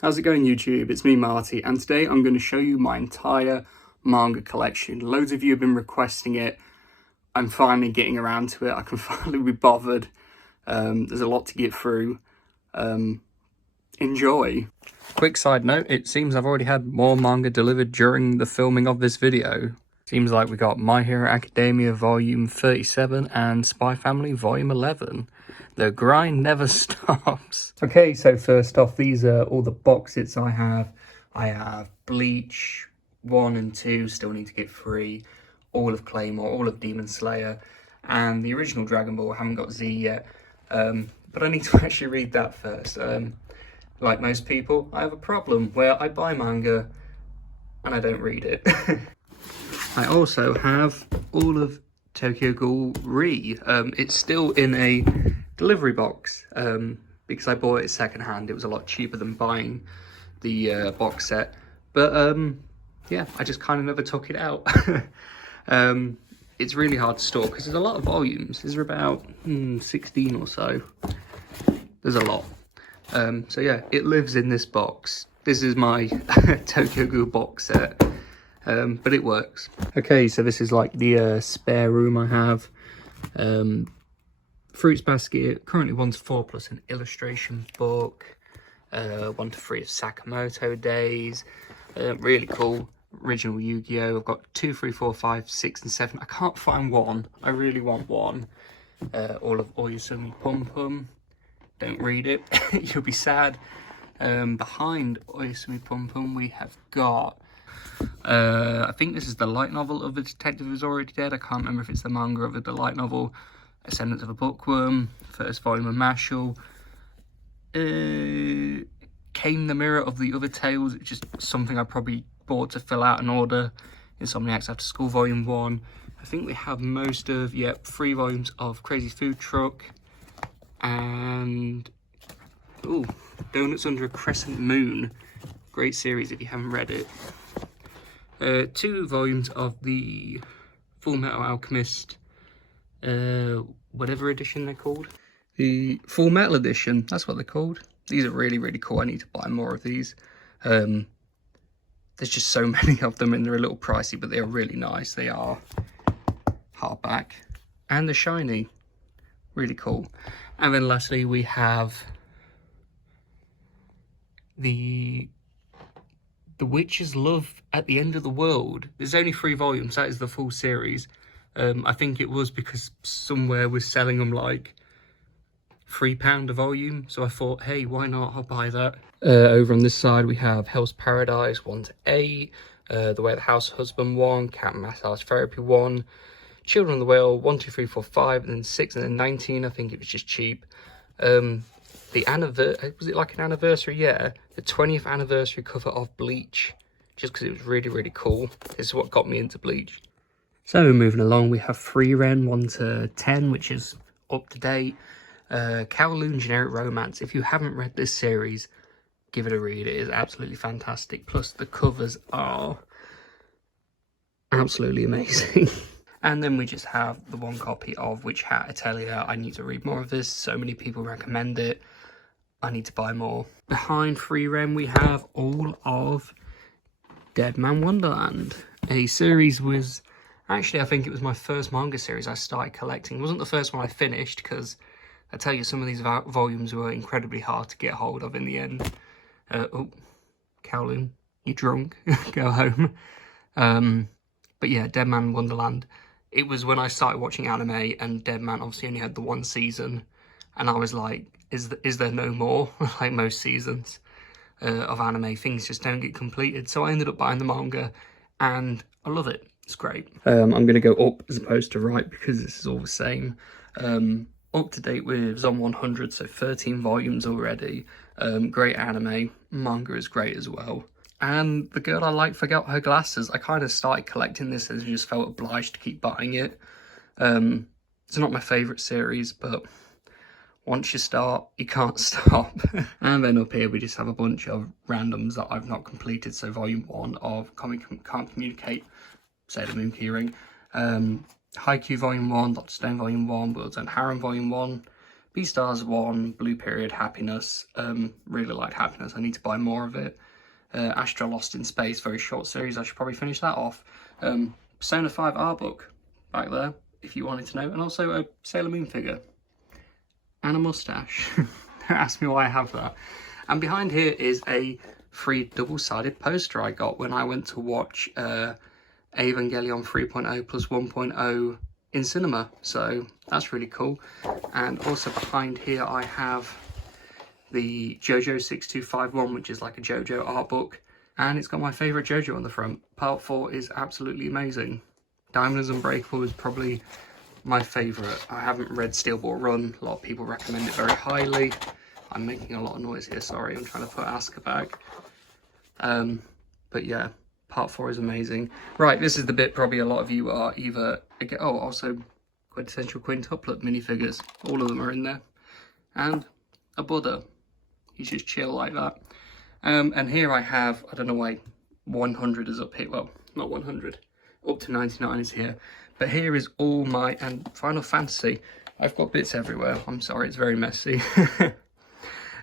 How's it going, YouTube? It's me, Marty, and today I'm going to show you my entire manga collection. Loads of you have been requesting it. I'm finally getting around to it. I can finally be bothered. There's a lot to get through. Enjoy. Quick side note, it seems I've already had more manga delivered during the filming of this video. Seems like we got My Hero Academia Volume 37 and Spy Family Volume 11. The grind never stops. Okay, so first off, these are all the box sets I have. I have Bleach 1 and 2, still need to get 3. All of Claymore, all of Demon Slayer, and the original Dragon Ball. I haven't got Z yet, but I need to actually read that first. Like most people, I have a problem where I buy manga and I don't read it. I also have all of Tokyo Ghoul Re. It's still in a delivery box because I bought it secondhand. It was a lot cheaper than buying the box set, but yeah, I just kind of never took it out. It's really hard to store because there's a lot of volumes. There's about 16 or so. There's a lot. So yeah, it lives in this box. This is my Tokyo Ghoul box set, but it works. Okay, so this is like the spare room I have. Fruits basket, currently 1 to 4 plus an illustration book. 1 to 3 of Sakamoto days. Really cool. Original Yu-Gi-Oh! I've got 2, 3, 4, 5, 6 and 7. I can't find 1. I really want 1. All of Oyasumi Pum Pum. Don't read it. You'll be sad. Behind Oyasumi Pum Pum we have got I think this is the light novel of The Detective Who's Already Dead. I can't remember if it's the manga of the light novel. Ascendance of a Bookworm, first volume of Mashal. Came the Mirror of the Other Tales, it's just something I probably bought to fill out an order. Insomniacs After School Volume 1. I think we have most of, 3 volumes of Crazy Food Truck. And, ooh, Donuts Under a Crescent Moon. Great series if you haven't read it. 2 volumes of the Full Metal Alchemist, whatever edition they're called. The Full Metal Edition, that's what they're called. These are really, really cool. I need to buy more of these. There's just so many of them and they're a little pricey, but they are really nice. They are hardback and they're shiny. Really cool. And then lastly, we have the Witch's Love at the End of the World. There's only 3 volumes. That is the full series. I think it was because somewhere was selling them like £3 a volume. So I thought, hey, why not? I'll buy that. Over on this side, we have Hell's Paradise 1 to 8. The Way the House Husband 1. Cat Massage Therapy 1. Children of the Whale 1, 2, 3, 4, 5. And then 6 and then 19. I think it was just cheap. Was it like an anniversary? Yeah, the 20th anniversary cover of Bleach, just because it was really, really cool. This is what got me into Bleach. So moving along, we have Free Ren 1 to 10, which is up to date. Kowloon Generic Romance. If you haven't read this series, give it a read. It is absolutely fantastic. Plus the covers are absolutely amazing. And then we just have the 1 copy of Witch Hat Atelier. I need to read more of this. So many people recommend it. I need to buy more. Behind Free Ren, we have all of Dead Man Wonderland. A series was... Actually, I think it was my first manga series I started collecting. It wasn't the first one I finished, because I tell you, some of these volumes were incredibly hard to get hold of in the end. Oh, Kowloon, you're drunk. Go home. But yeah, Dead Man Wonderland. It was when I started watching anime, and Dead Man obviously only had the 1 season. And I was like, is there no more? Like most seasons of anime, things just don't get completed. So I ended up buying the manga, and I love it. It's great. I'm going to go up as opposed to right, because this is all the same. Up to date with Zom 100, so 13 volumes already. Great anime. Manga is great as well. And The Girl I Like Forgot Her Glasses. I kind of started collecting this and just felt obliged to keep buying it. It's not my favourite series, but once you start, you can't stop. And then up here we just have a bunch of randoms that I've not completed. So volume 1 of Can't Communicate, Sailor Moon Keyring. Haikyuu Volume 1, Dr. Stone Volume 1, World's End Harem Volume 1, Beastars 1, Blue Period, Happiness. Really liked Happiness. I need to buy more of it. Astra Lost in Space, very short series. I should probably finish that off. Persona 5 art book back there, if you wanted to know. And also a Sailor Moon figure. And a mustache. Don't ask me why I have that. And behind here is a free double-sided poster I got when I went to watch Evangelion 3.0 plus 1.0 in cinema. So that's really cool. And also behind here I have the JoJo 6251, which is like a JoJo art book. And it's got my favourite JoJo on the front. Part 4 is absolutely amazing. Diamond is Unbreakable is probably my favourite. I haven't read Steel Ball Run. A lot of people recommend it very highly. I'm making a lot of noise here, sorry. I'm trying to put Asuka back. But yeah, part 4 is amazing. Right, this is the bit probably a lot of you are either... Oh, also Quintessential Quintuplet minifigures. All of them are in there. And a Buddha. He's just chill like that. And here I have, I don't know why 100 is up here. Well, not 100. Up to 99 is here. But here is all my... And Final Fantasy. I've got bits everywhere. I'm sorry, it's very messy.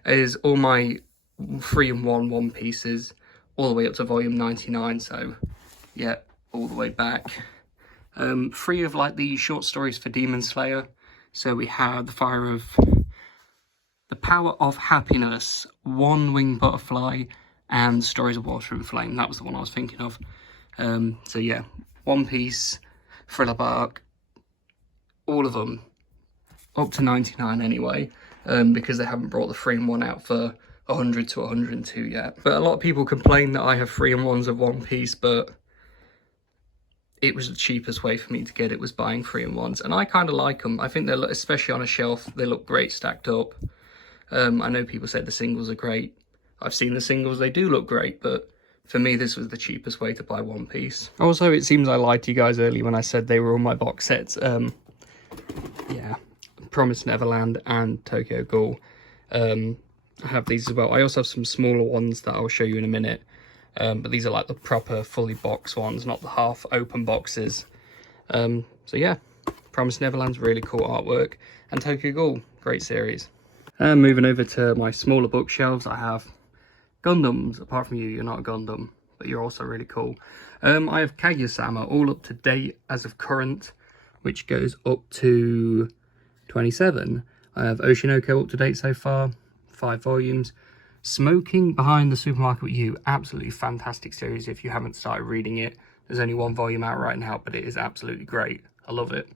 Is all my 3-in-1 One Pieces. All the way up to volume 99. So, yeah, all the way back. 3 of like the short stories for Demon Slayer. So we have The Power of Happiness, One Winged Butterfly, and Stories of Water and Flame. That was the one I was thinking of. So yeah, One Piece, Thriller Bark, all of them, up to 99 anyway, because they haven't brought the 3-in-1 out for 100 to 102 yet. But a lot of people complain that I have 3-in-1s of One Piece, but it was the cheapest way for me to get it was buying 3-in-1s, and I kind of like them. I think they're, especially on a shelf, they look great stacked up. I know people say the singles are great. I've seen the singles, they do look great, but for me this was the cheapest way to buy One Piece. Also, it seems I lied to you guys earlier when I said they were all my box sets. Yeah, Promised Neverland and Tokyo Ghoul. I have these as well. I also have some smaller ones that I'll show you in a minute. But these are like the proper fully boxed ones, not the half open boxes. So yeah, Promised Neverland's really cool artwork. And Tokyo Ghoul, great series. Moving over to my smaller bookshelves, I have Gundams. Apart from you, you're not a Gundam, but you're also really cool. I have Kaguya-sama, all up to date as of current, which goes up to 27. I have Oshinoko up to date so far, 5 volumes. Smoking Behind the Supermarket with You, absolutely fantastic series if you haven't started reading it. There's only 1 volume out right now, but it is absolutely great. I love it.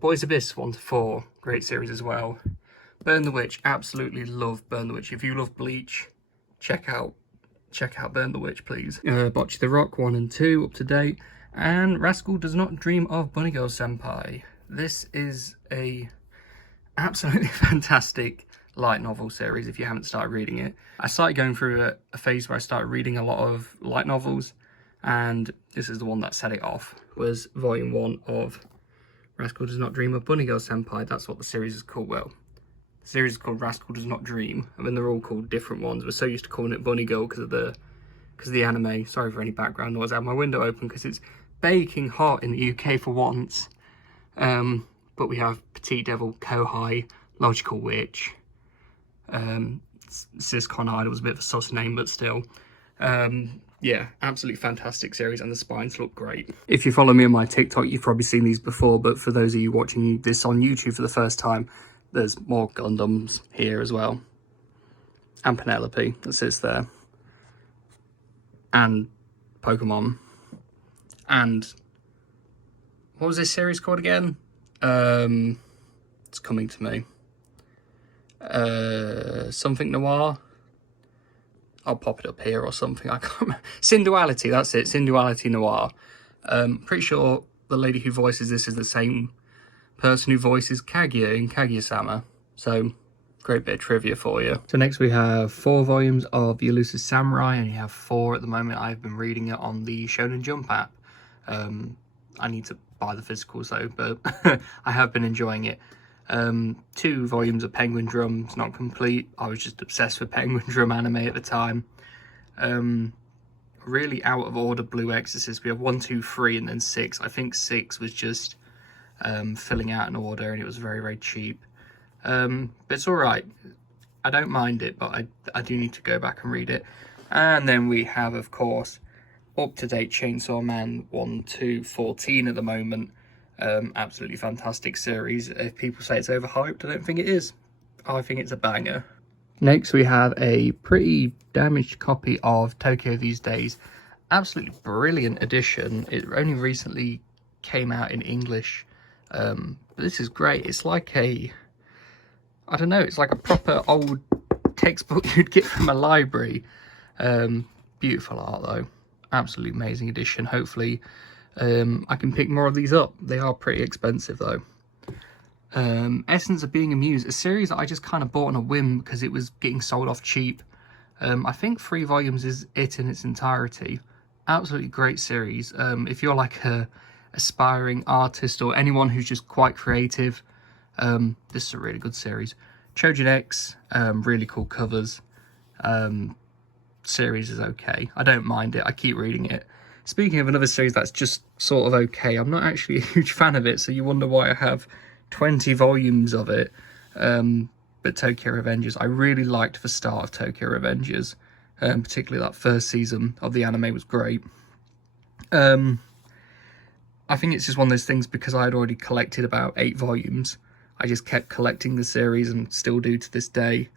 Boys Abyss 1 to 4, great series as well. Burn the Witch, absolutely love Burn the Witch. If you love Bleach, check out Burn the Witch, please. Bocce the Rock 1 and 2 up to date. And Rascal Does Not Dream of Bunny Girl Senpai. This is a absolutely fantastic light novel series if you haven't started reading it. I started going through a phase where I started reading a lot of light novels, and this is the one that set it off, was volume 1 of Rascal Does Not Dream of Bunny Girl Senpai. That's what the series is called. Well, the series is called Rascal Does Not Dream. I mean, they're all called different ones. We're so used to calling it Bunny Girl because of the anime. Sorry for any background noise. I have my window open because it's baking hot in the UK for once. But we have Petite Devil, Kohai, Logical Witch, Siscon Idol was a bit of a sus name, but still. Yeah, absolutely fantastic series, and the spines look great. If you follow me on my TikTok, you've probably seen these before, but for those of you watching this on YouTube for the first time, there's more Gundams here as well. And Penelope, that sits there. And Pokemon. And what was this series called again? It's coming to me. Something Noir. I'll pop it up here or something. I can't remember. Synduality, that's it. Synduality Noir. Pretty sure the lady who voices this is the same person who voices Kaguya in Kaguya-sama. So, great bit of trivia for you. So next we have 4 volumes of The Elusive Samurai, and you have 4 at the moment. I've been reading it on the Shonen Jump app. I need to buy the physicals though, but I have been enjoying it. 2 volumes of Penguin Drum. It's not complete. I was just obsessed with Penguin Drum anime at the time. Really out of order Blue Exorcist. We have 1, 2, 3, and then 6. I think 6 was just filling out an order, and it was very, very cheap. But it's all right. I don't mind it, but I do need to go back and read it. And then we have, of course, up-to-date Chainsaw Man 1 to 14 at the moment. Absolutely fantastic series. If people say it's overhyped, I don't think it is. I think it's a banger. Next, we have a pretty damaged copy of Tokyo These Days. Absolutely brilliant edition. It only recently came out in English. But this is great. It's like I don't know, it's like a proper old textbook you'd get from a library. Beautiful art though. Absolutely amazing edition. Hopefully I can pick more of these up. They are pretty expensive though. Essence of Being Amused, a series that I just kind of bought on a whim because it was getting sold off cheap. I think 3 volumes is it in its entirety. Absolutely great series. If you're like a aspiring artist or anyone who's just quite creative, this is a really good series. Chojin X, really cool covers. Series is okay. I don't mind it. I keep reading it. Speaking of another series that's just sort of okay, I'm not actually a huge fan of it, so you wonder why I have 20 volumes of it. But Tokyo Revengers, I really liked the start of Tokyo Revengers. Particularly that first season of the anime was great. I think it's just one of those things, because I had already collected about 8 volumes. I just kept collecting the series and still do to this day.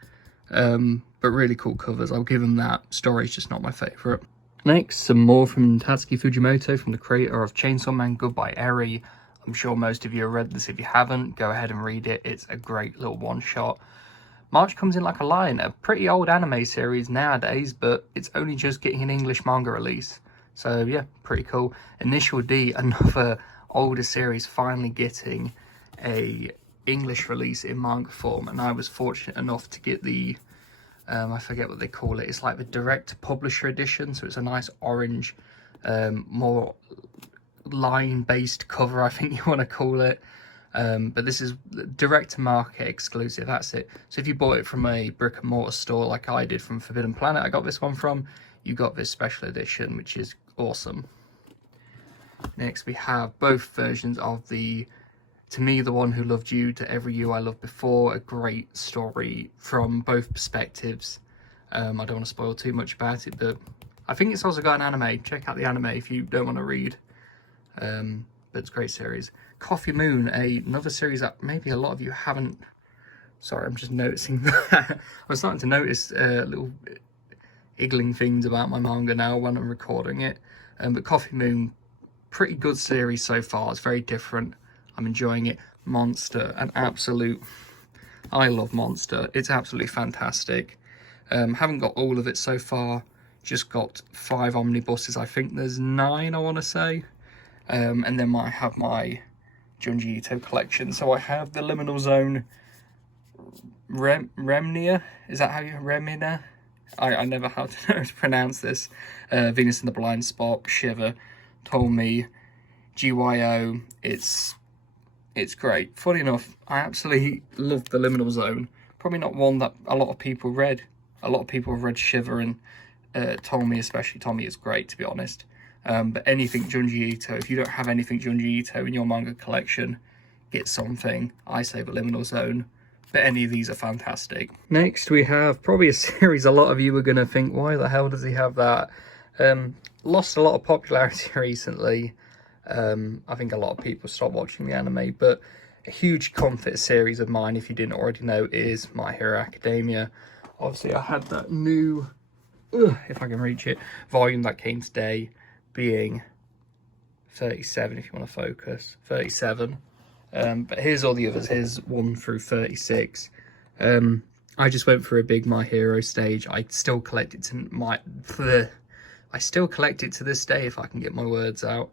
But really cool covers, I'll give them that. Story's just not my favourite. Next, some more from Tatsuki Fujimoto, from the creator of Chainsaw Man Goodbye Eri. I'm sure most of you have read this. If you haven't, go ahead and read it. It's a great little one-shot. March Comes In Like a Lion, a pretty old anime series nowadays, but it's only just getting an English manga release. So yeah, pretty cool. Initial D, another older series, finally getting a English release in manga form, and I was fortunate enough to get the I forget what they call it. It's like the direct publisher edition, so it's a nice orange, more line-based cover, I think you want to call it. But this is direct to market exclusive, that's it. So if you bought it from a brick and mortar store like I did from Forbidden Planet, I got this one from, you got this special edition, which is awesome. Next we have both versions of the To Me, The One Who Loved You, To Every You I Loved Before, a great story from both perspectives. I don't want to spoil too much about it, but I think it's also got an anime. Check out the anime if you don't want to read. But it's a great series. Coffee Moon, another series that maybe a lot of you haven't... Sorry, I'm just noticing that. I'm starting to notice little iggling things about my manga now when I'm recording it. But Coffee Moon, pretty good series so far. It's very different. I'm enjoying it. Monster, an absolute... I love Monster. It's absolutely fantastic. Haven't got all of it so far. Just got 5 omnibuses. I think there's 9, I want to say. And then I have my Junji Ito collection. So I have the Liminal Zone Remnia. Is that how you... Remina? I never how to pronounce this. Venus in the Blind Spot, Shiver, Told GYO. It's great. Funny enough, I absolutely love the Liminal Zone. Probably not one that a lot of people read. A lot of people have read Shiver and Told especially. Told is great, to be honest. But anything Junji Ito, if you don't have anything Junji Ito in your manga collection, get something. I say the Liminal Zone. But any of these are fantastic. Next we have probably a series a lot of you are going to think, why the hell does he have that? Lost a lot of popularity recently. I think a lot of people stopped watching the anime, but a huge comfort series of mine, if you didn't already know, is My Hero Academia. Obviously I had that new, if I can reach it, volume that came today, being 37 if you want to focus, 37. But here's all the others. Here's 1 through 36. I just went for a big My Hero stage. I still collect it to this day if I can get my words out.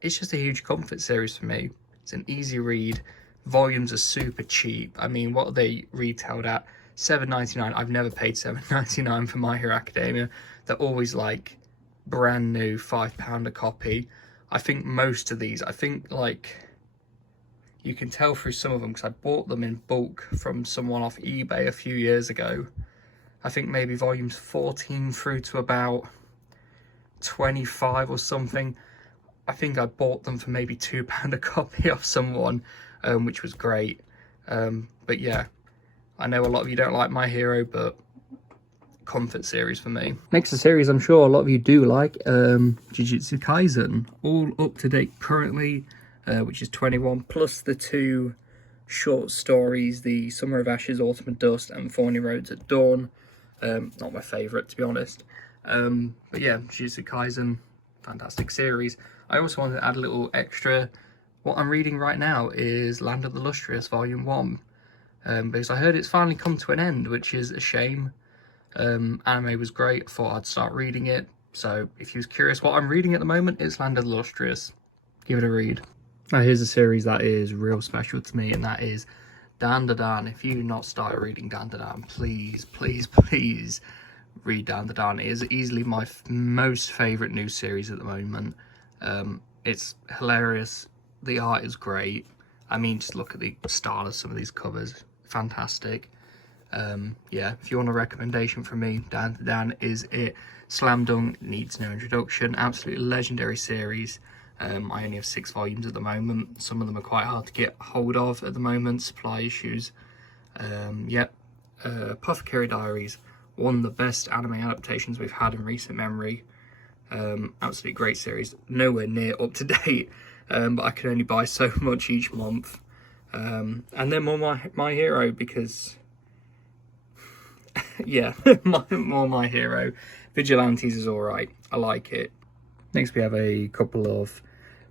It's just a huge comfort series for me. It's an easy read. Volumes are super cheap. I mean, what are they retailed at? $7.99. I've never paid $7.99 for My Hero Academia. They're always like brand new, £5 a copy. I think most of these, like, you can tell through some of them because I bought them in bulk from someone off eBay a few years ago. I think maybe volumes 14 through to about 25 or something. I think I bought them for maybe £2 a copy off someone, which was great. But yeah, I know a lot of you don't like My Hero, but comfort series for me. Next, a series I'm sure a lot of you do like, Jujutsu Kaisen, all up to date currently, which is 21, plus the 2 short stories, the Summer of Ashes, Autumn of Dust, and Thorny Roads at Dawn. Not my favourite, to be honest. But yeah, Jujutsu Kaisen, fantastic series. I also wanted to add a little extra. What I'm reading right now is Land of the Lustrous, Volume 1, because I heard it's finally come to an end, which is a shame. Anime was great, I thought I'd start reading it. So if you was curious what I'm reading at the moment, it's Land of the Lustrous. Give it a read. Now here's a series that is real special to me, and that is Dan Da Dan. If you've not started reading Dan Da Dan, please, please, please read Dan Da Dan. It is easily my most favourite new series at the moment. It's hilarious. The art is great. I mean, just look at the style of some of these covers. Fantastic. Yeah, if you want a recommendation from me, Dan Da Dan is it. Slam dunk, needs no introduction. Absolutely legendary series. I only have 6 volumes at the moment. Some of them are quite hard to get hold of at the moment, supply issues. Yep. Apothecary Diaries, one of the best anime adaptations we've had in recent memory. Absolutely great series, nowhere near up to date, but I can only buy so much each month. And then more My Hero, because yeah, more My Hero. Vigilantes is alright, I like it. Next we have a couple of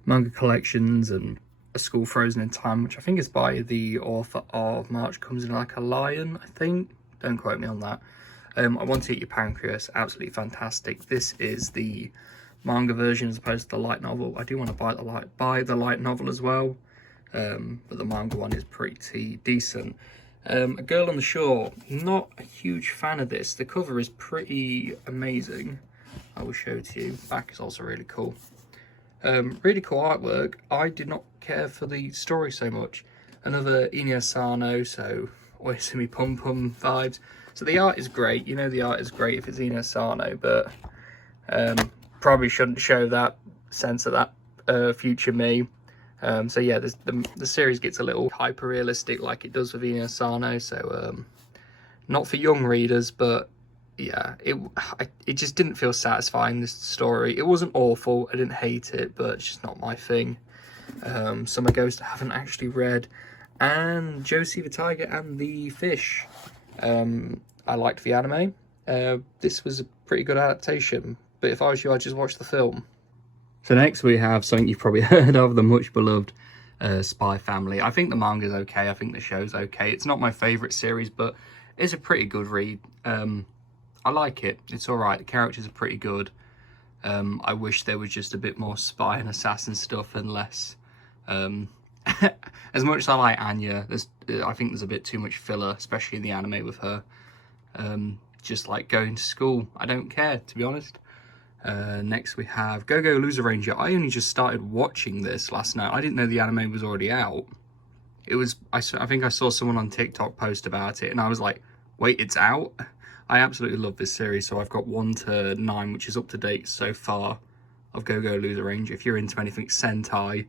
manga collections and A School Frozen in Time, which I think is by the author of March Comes in Like a Lion, I think. Don't quote me on that. I Want to Eat Your Pancreas, absolutely fantastic. This is the manga version as opposed to the light novel. I do want to buy the light novel as well, but the manga one is pretty decent. A Girl on the Shore, not a huge fan of this. The cover is pretty amazing. I will show it to you. Back is also really cool. Really cool artwork. I did not care for the story so much. Another Inu Asano, so Oyasumi Pum Pum vibes. So the art is great. You know the art is great if it's Inu Asano, but probably shouldn't show that sense of that future me. So yeah, the series gets a little hyper realistic like it does with Inu Asano. So not for young readers, but yeah, it just didn't feel satisfying, this story. It wasn't awful, I didn't hate it, but it's just not my thing. Summer Ghost I haven't actually read, and Josie the Tiger and the Fish. I liked the anime. This was a pretty good adaptation, but if I was you, I'd just watch the film. So next we have something you've probably heard of, the much beloved Spy Family. I think the manga's okay, I think the show's okay. It's not my favourite series, but it's a pretty good read. I like it. It's alright. The characters are pretty good. I wish there was just a bit more spy and assassin stuff and less. As much as I like Anya, I think there's a bit too much filler, especially in the anime with her. Just like going to school. I don't care, to be honest. Next we have Go Go Loser Ranger. I only just started watching this last night. I didn't know the anime was already out. I think I saw someone on TikTok post about it, and I was like, wait, it's out? I absolutely love this series, so I've got 1 to 9, which is up to date so far, of Go Go Loser Ranger. If you're into anything Sentai,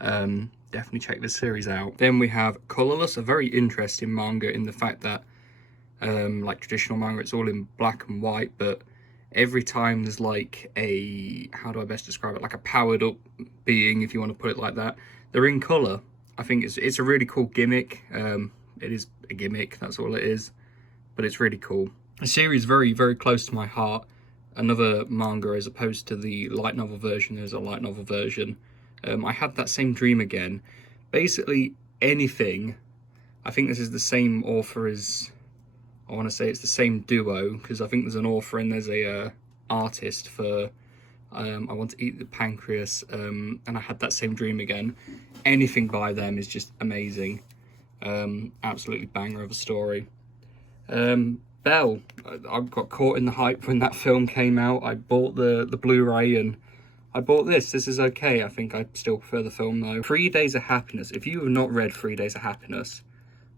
definitely check this series out. Then we have Colorless, a very interesting manga in the fact that, like traditional manga, it's all in black and white, but every time there's like a, how do I best describe it, like a powered up being, if you want to put it like that, they're in colour. I think it's a really cool gimmick. It is a gimmick, that's all it is, but it's really cool. A series very, very close to my heart. Another manga as opposed to the light novel version. There's a light novel version. I had that same dream again. Basically anything. I think this is the same author as, I want to say it's the same duo, because I think there's an author and there's a artist for I Want to Eat the Pancreas, and I had that same dream again. Anything by them is just amazing. Absolutely banger of a story. Belle, I got caught in the hype when that film came out. I bought the Blu-ray and I bought this. This is okay. I think I still prefer the film though. 3 Days of Happiness. If you have not read 3 Days of Happiness,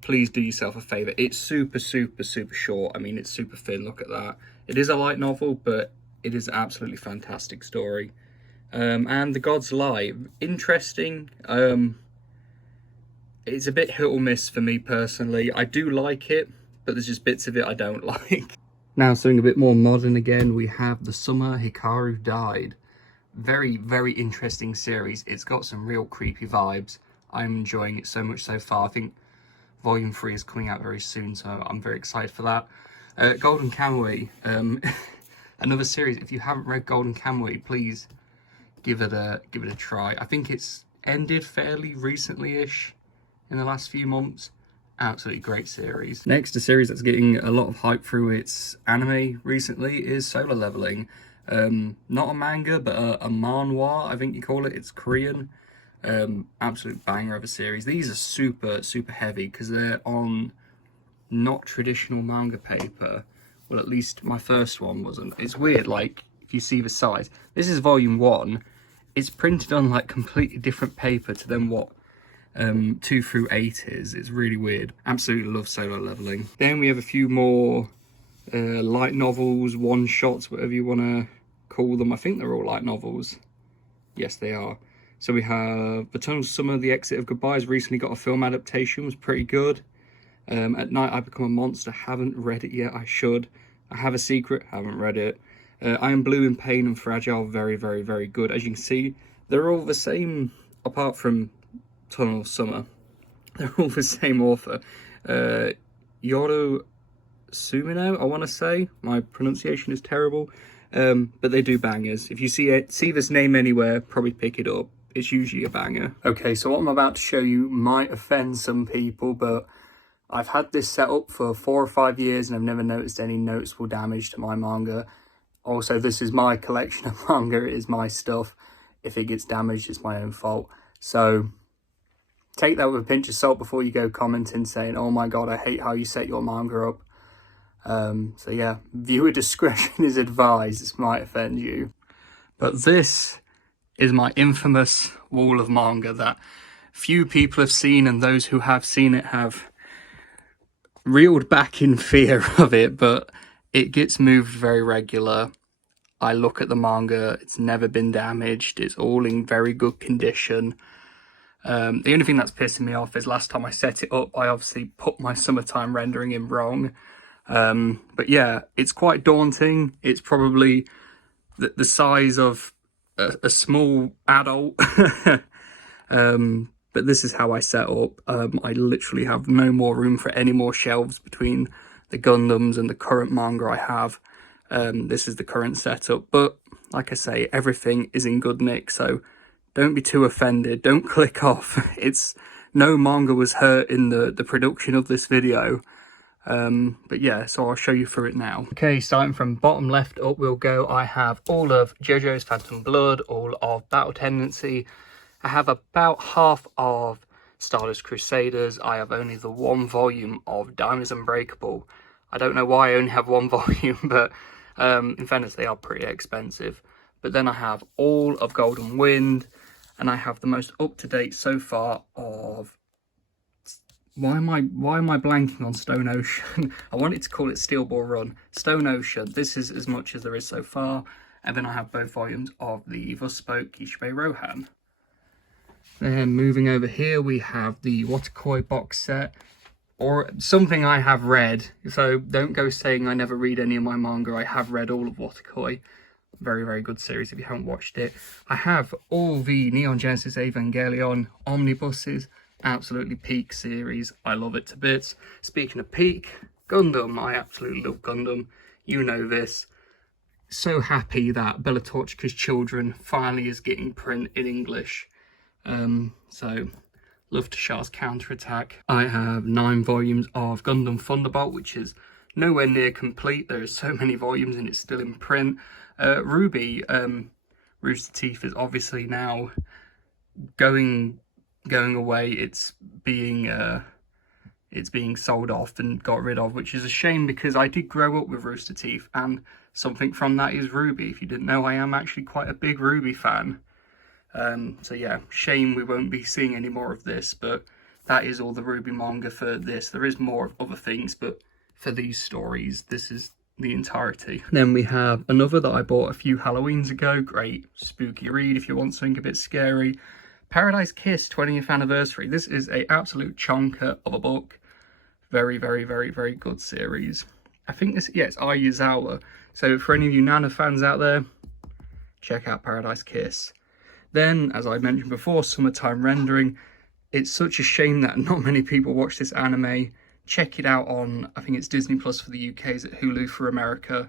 please do yourself a favour. It's super, super, super short. I mean, it's super thin. Look at that. It is a light novel, but it is an absolutely fantastic story. And The God's Lie. Interesting. It's a bit hit or miss for me personally. I do like it, but there's just bits of it I don't like. Now, something a bit more modern again, we have The Summer Hikaru Died. Very, very interesting series. It's got some real creepy vibes. I'm enjoying it so much so far. I think Volume 3 is coming out very soon, so I'm very excited for that. Golden Kamuy, another series. If you haven't read Golden Kamuy, please give it a try. I think it's ended fairly recently-ish in the last few months. Absolutely great series. Next, a series that's getting a lot of hype through its anime recently is Solo Leveling. Not a manga, but a manhwa, I think you call it. It's Korean. Absolute banger of a series. These are super, super heavy because they're on not traditional manga paper. Well, at least my first one wasn't. It's weird, like, if you see the size. This is volume 1. It's printed on, like, completely different paper to then what 2 through 8 is. It's really weird. Absolutely love Solo Leveling. Then we have a few more light novels, one-shots, whatever you want to call them. I think they're all light novels. Yes, they are. So we have Eternal Summer, The Exit of Goodbyes. Recently got a film adaptation. Was pretty good. At Night I Become a Monster. Haven't read it yet. I should. I Have a Secret. Haven't read it. I Am Blue in Pain and Fragile. Very, very, very good. As you can see, they're all the same, apart from Eternal Summer. They're all the same author. Yoru Sumino, I want to say. My pronunciation is terrible. But they do bangers. If you see this name anywhere, probably pick it up. It's usually a banger. Okay, so what I'm about to show you might offend some people, but I've had this set up for 4 or 5 years and I've never noticed any noticeable damage to my manga. Also, this is my collection of manga. It is my stuff. If it gets damaged, it's my own fault. So take that with a pinch of salt before you go commenting saying, oh my god, I hate how you set your manga up. So yeah, viewer discretion is advised. This might offend you. But this is my infamous wall of manga that few people have seen, and those who have seen it have reeled back in fear of it, but it gets moved very regular. I look at the manga, it's never been damaged, it's all in very good condition. The only thing that's pissing me off is last time I set it up, I obviously put my summertime rendering in wrong. But yeah, it's quite daunting. It's probably the size of a small adult. But this is how I set up. I literally have no more room for any more shelves between the Gundams and the current manga I have. This is the current setup. But like I say, everything is in good nick, so don't be too offended. Don't click off. No manga was hurt in the production of this video. But yeah, so I'll show you through it now. Okay, starting from bottom left up we'll go. I have all of JoJo's Phantom Blood, all of Battle Tendency. I have about half of Stardust Crusaders. I have only the 1 volume of Diamonds Unbreakable. I don't know why I only have 1 volume, but in fairness they are pretty expensive. But then I have all of Golden Wind, and I have the most up-to-date so far of... Why am I blanking on Stone Ocean? I wanted to call it Steel Ball Run. Stone Ocean. This is as much as there is so far. And then I have both volumes of the Thus Spoke Kishibe Rohan. Then moving over here, we have the Watakoi box set, or something I have read. So don't go saying I never read any of my manga. I have read all of Watakoi. Very, very good series if you haven't watched it. I have all the Neon Genesis Evangelion omnibuses. Absolutely peak series. I love it to bits. Speaking of peak, Gundam. I absolutely love Gundam. You know this. So happy that Bella Torchica's Children finally is getting print in English. So love Tashar's Counterattack. I have 9 volumes of Gundam Thunderbolt, which is nowhere near complete. There are so many volumes and it's still in print. Ruby, Rooster Teeth is obviously now going away. It's being sold off and got rid of, which is a shame because I did grow up with Rooster Teeth, and something from that is Ruby. If you didn't know, I am actually quite a big Ruby fan. So yeah, shame we won't be seeing any more of this, but that is all the Ruby manga for this. There is more of other things, but for these stories, this is the entirety. Then we have another that I bought a few Halloweens ago. Great spooky read if you want something a bit scary. Paradise Kiss 20th Anniversary. This is a absolute chonker of a book. Very, very, very, very good series. I think this, yeah, it's Ayuzawa. So for any of you Nana fans out there, check out Paradise Kiss. Then, as I mentioned before, Summertime Rendering. It's such a shame that not many people watch this anime. Check it out on, I think it's Disney Plus for the UK, is it Hulu for America.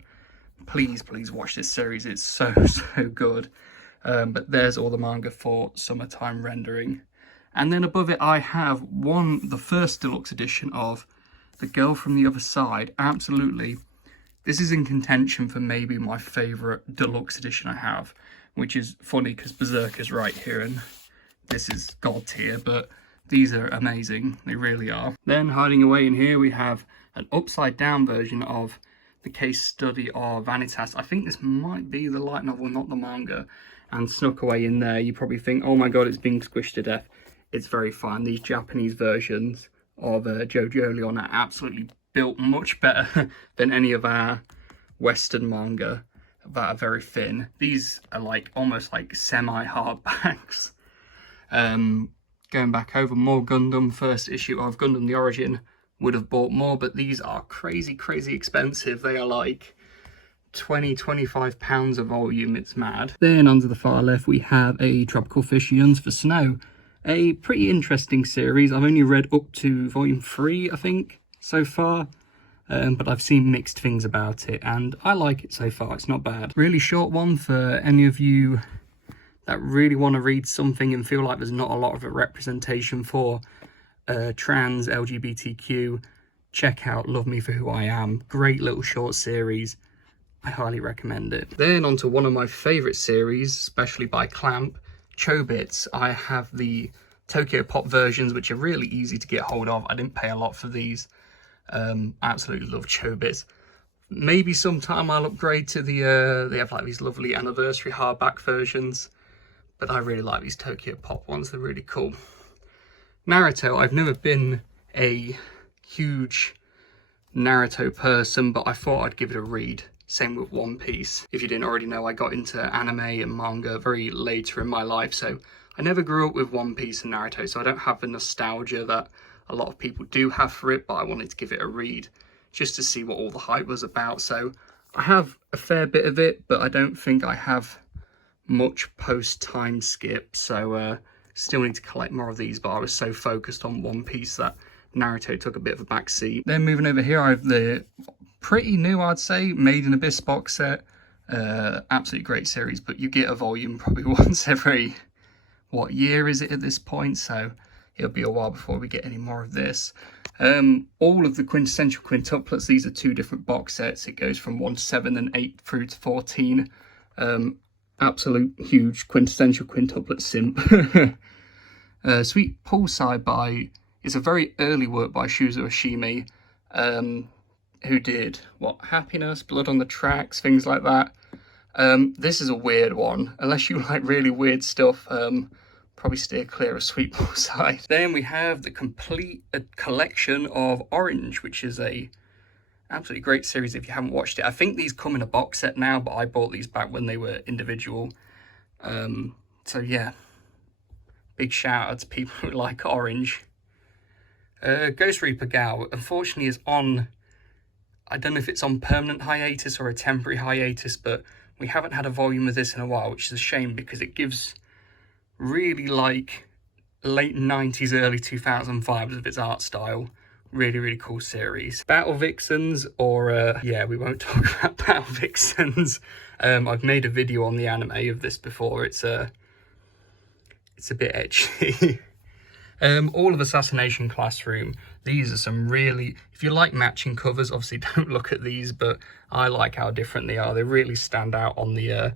Please, please watch this series. It's so, so good. But there's all the manga for Summertime Rendering. And then above it, I have the first deluxe edition of The Girl from the Other Side. Absolutely. This is in contention for maybe my favourite deluxe edition I have, which is funny because Berserk is right here and this is god tier, but these are amazing. They really are. Then hiding away in here, we have an upside down version of the case study of Vanitas. I think this might be the light novel, not the manga. And snuck away in there, you probably think, oh my god, it's being squished to death. It's very fun. These Japanese versions of JoJo Leon are absolutely built much better than any of our Western manga that are very thin. These are like almost like semi-hardbacks. Going back over, more Gundam, first issue of Gundam The Origin. Would have bought more, but these are crazy, crazy expensive. They are like 20-25 pounds a volume. It's mad. Then onto the far left, we have a Tropical Fish Yearns for Snow. A pretty interesting series. I've only read up to volume 3, I think, so far. But I've seen mixed things about it, and I like it so far. It's not bad. Really short one for any of you that really want to read something and feel like there's not a lot of a representation for trans, LGBTQ. Check out Love Me For Who I Am. Great little short series. I highly recommend it. Then onto one of my favourite series, especially by Clamp, Chobits. I have the Tokyo Pop versions, which are really easy to get hold of. I didn't pay a lot for these. Absolutely love Chobits. Maybe sometime I'll upgrade to the, they have like these lovely anniversary hardback versions. But I really like these Tokyo Pop ones. They're really cool. Naruto, I've never been a huge Naruto person, but I thought I'd give it a read. Same with One Piece. If you didn't already know, I got into anime and manga very later in my life, so I never grew up with One Piece and Naruto, so I don't have the nostalgia that a lot of people do have for it, but I wanted to give it a read just to see what all the hype was about. So I have a fair bit of it, but I don't think I have much post-time skip, so still need to collect more of these, but I was so focused on One Piece that Naruto took a bit of a backseat. Then moving over here, I have the pretty new, I'd say, Made in Abyss box set. Absolutely great series, but you get a volume probably once every, what year is it at this point? So it'll be a while before we get any more of this. All of the quintessential quintuplets, these are 2 different box sets. It goes from 1 to 7 and 8 through to 14. Absolute huge quintessential quintuplet simp. Sweet Poolside is a very early work by Shuzo Ashimi, who did Happiness, Blood on the Tracks, things like that. This is a weird one. Unless you like really weird stuff, probably steer clear of Sweet Poolside. Then we have the complete collection of Orange, which is a absolutely great series if you haven't watched it. I think these come in a box set now, but I bought these back when they were individual. So yeah, big shout out to people who like Orange. Ghost Reaper Gal, unfortunately, is on, I don't know if it's on permanent hiatus or a temporary hiatus, but we haven't had a volume of this in a while, which is a shame because it gives really like late 90s, early 2000 vibes of its art style. Really, really cool series. Battle Vixens, or yeah, we won't talk about Battle Vixens. I've made a video on the anime of this before. It's a bit edgy. All of Assassination Classroom. These are some really, if you like matching covers, obviously don't look at these, but I like how different they are. They really stand out on the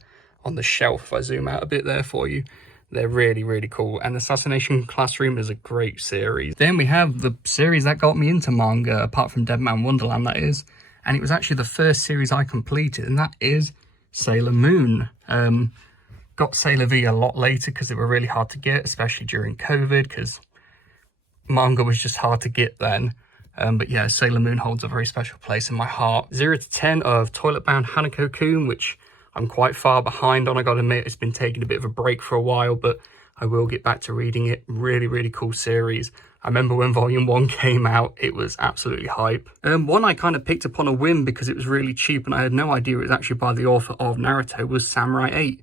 shelf. If I zoom out a bit there for you, they're really, really cool. And Assassination Classroom is a great series. Then we have the series that got me into manga, apart from Dead Man Wonderland, that is. And it was actually the first series I completed, and that is Sailor Moon. Got Sailor V a lot later because they were really hard to get, especially during COVID, because manga was just hard to get then. But yeah, Sailor Moon holds a very special place in my heart. 0 to 10 of Toilet Bound Hanako-kun, which I'm quite far behind on. I gotta admit, it's been taking a bit of a break for a while, but I will get back to reading it. Really, really cool series. I remember when Volume 1 came out, it was absolutely hype. One I kind of picked up on a whim because it was really cheap and I had no idea it was actually by the author of Naruto was Samurai 8.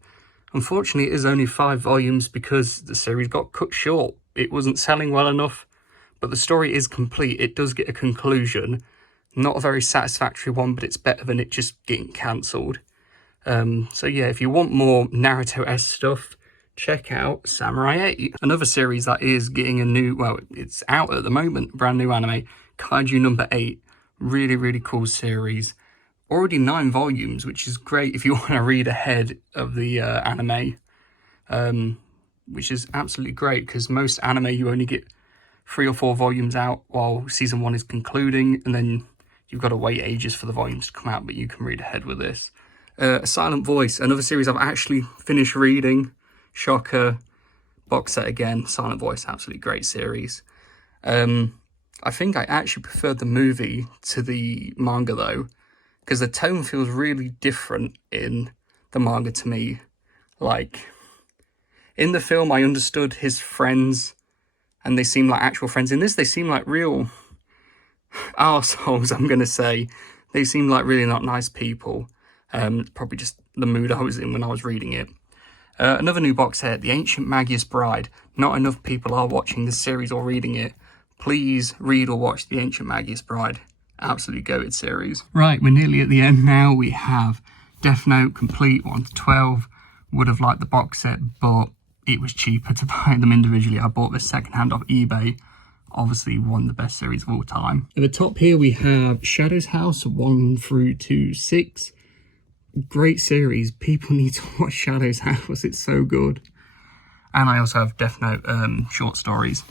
Unfortunately, it is only 5 volumes because the series got cut short. It wasn't selling well enough, but the story is complete. It does get a conclusion. Not a very satisfactory one, but it's better than it just getting cancelled. So yeah, if you want more Naruto-esque stuff, check out Samurai 8. Another series that is getting a new, well, it's out at the moment, brand new anime, Kaiju number 8. Really, really cool series. Already 9 volumes, which is great if you want to read ahead of the anime. Which is absolutely great, because most anime you only get 3 or 4 volumes out while season 1 is concluding, and then you've got to wait ages for the volumes to come out, but you can read ahead with this. A Silent Voice, another series I've actually finished reading. Shocker, box set again, Silent Voice, absolutely great series. I think I actually preferred the movie to the manga though, because the tone feels really different in the manga to me. Like, in the film I understood his friends, and they seem like actual friends. In this, they seem like real arseholes, I'm going to say. They seem like really not nice people. Probably just the mood I was in when I was reading it. Another new box set, The Ancient Magus Bride. Not enough people are watching this series or reading it. Please read or watch The Ancient Magus Bride. Absolutely goated series. Right, we're nearly at the end now. We have Death Note complete 1 to 12. Would have liked the box set, but it was cheaper to buy them individually. I bought this secondhand off eBay. Obviously one of the best series of all time. At the top here we have Shadow's House 1 through to 6. Great series. People need to watch Shadow's House. It's so good. And I also have Death Note short stories.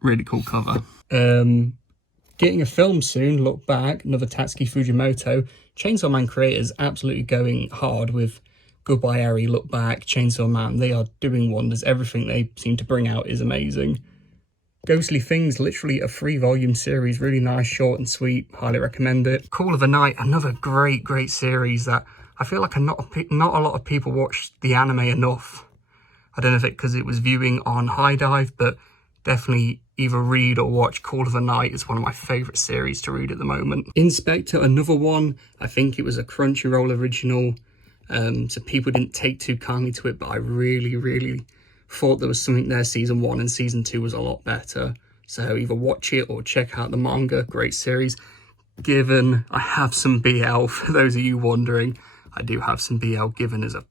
Really cool cover. Getting a film soon. Look Back. Another Tatsuki Fujimoto. Chainsaw Man creators absolutely going hard with Goodbye Eri, Look Back, Chainsaw Man. They are doing wonders. Everything they seem to bring out is amazing. Ghostly Things, literally a 3-volume series. Really nice, short and sweet. Highly recommend it. Call of the Night, another great, great series that I feel like not a lot of people watch the anime enough. I don't know if it's because it was viewing on High Dive, but definitely either read or watch Call of the Night. Is one of my favourite series to read at the moment. Inspector, another one. I think it was a Crunchyroll original, so people didn't take too kindly to it, but I really, really thought there was something there. Season 1 and Season 2 was a lot better. So either watch it or check out the manga. Great series. Given, I have some BL, for those of you wondering. I do have some BL. Given is a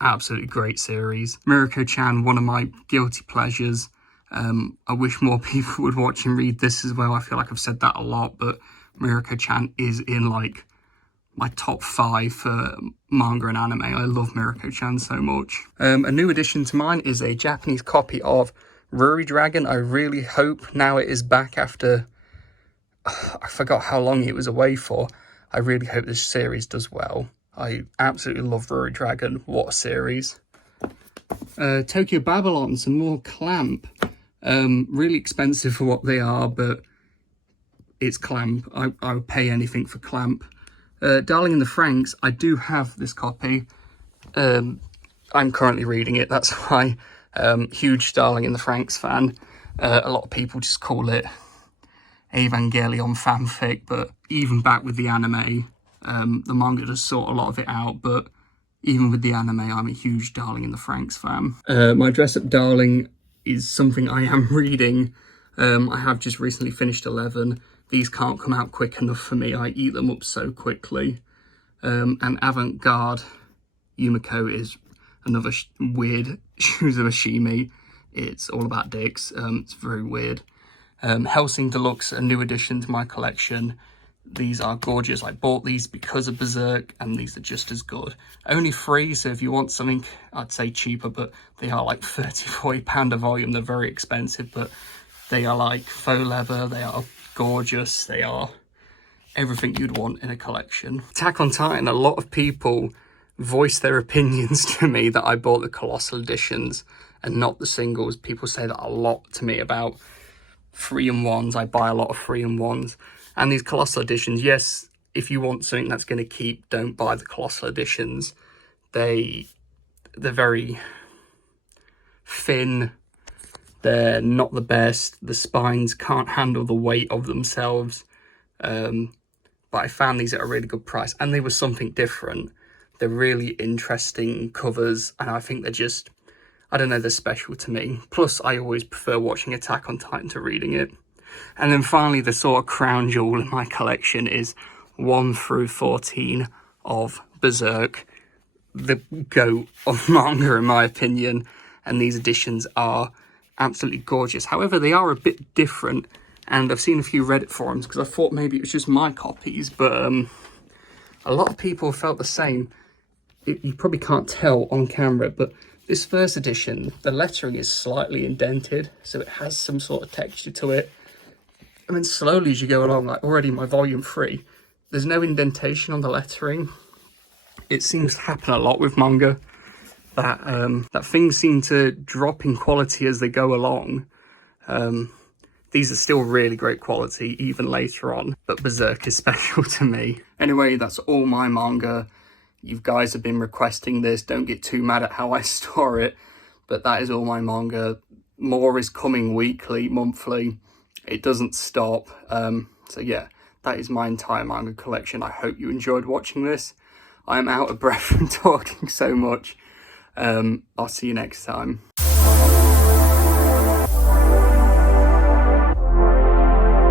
absolutely great series. Mirako-chan, one of my guilty pleasures. I wish more people would watch and read this as well. I feel like I've said that a lot, but Mirako-chan is in like my top 5 for manga and anime. I love Mirako-chan so much. A new addition to mine is a Japanese copy of Ruri Dragon. I really hope now it is back after, I forgot how long it was away for. I really hope this series does well. I absolutely love Ruri Dragon. What a series. Tokyo Babylon, some more Clamp. Really expensive for what they are, but it's Clamp. I would pay anything for Clamp. Darling in the Franxx, I do have this copy. I'm currently reading it, that's why. Huge Darling in the Franxx fan. A lot of people just call it Evangelion fanfic, but even back with the anime, the manga does sort a lot of it out, but even with the anime, I'm a huge Darling in the Franxx fan. My Dress Up Darling is something I am reading. I have just recently finished 11. These can't come out quick enough for me. I eat them up so quickly. And Avant-Garde Yumiko is another weird Shuzumashimi. It's all about dicks. It's very weird. Hellsing Deluxe, a new addition to my collection. These are gorgeous. I bought these because of Berserk, and these are just as good. Only 3, so if you want something, I'd say cheaper, but they are like £30–40 a volume. They're very expensive, but they are like faux leather. They are gorgeous. They are everything you'd want in a collection. Attack on Titan, a lot of people voiced their opinions to me that I bought the colossal editions and not the singles. People say that a lot to me about 3-in-1s. I buy a lot of 3-in-1s. And these colossal editions, yes, if you want something that's going to keep, don't buy the colossal editions. They're very thin, they're not the best, the spines can't handle the weight of themselves, but I found these at a really good price, and they were something different. They're really interesting covers, and I think they're just, I don't know, they're special to me. Plus, I always prefer watching Attack on Titan to reading it. And then finally, the sort of crown jewel in my collection is 1 through 14 of Berserk, the GOAT of manga in my opinion, and these editions are absolutely gorgeous. However, they are a bit different, and I've seen a few Reddit forums because I thought maybe it was just my copies, but a lot of people felt the same. You probably can't tell on camera, but this first edition, the lettering is slightly indented, so it has some sort of texture to it. And then slowly as you go along, like already my volume 3, there's no indentation on the lettering. It seems to happen a lot with manga, that things seem to drop in quality as they go along. These are still really great quality even later on, but Berserk is special to me. Anyway, that's all my manga. You guys have been requesting this, don't get too mad at how I store it, but that is all my manga. More is coming weekly, monthly. It doesn't stop. So yeah, that is my entire manga collection. I hope you enjoyed watching this. I'm out of breath from talking so much. I'll see you next time.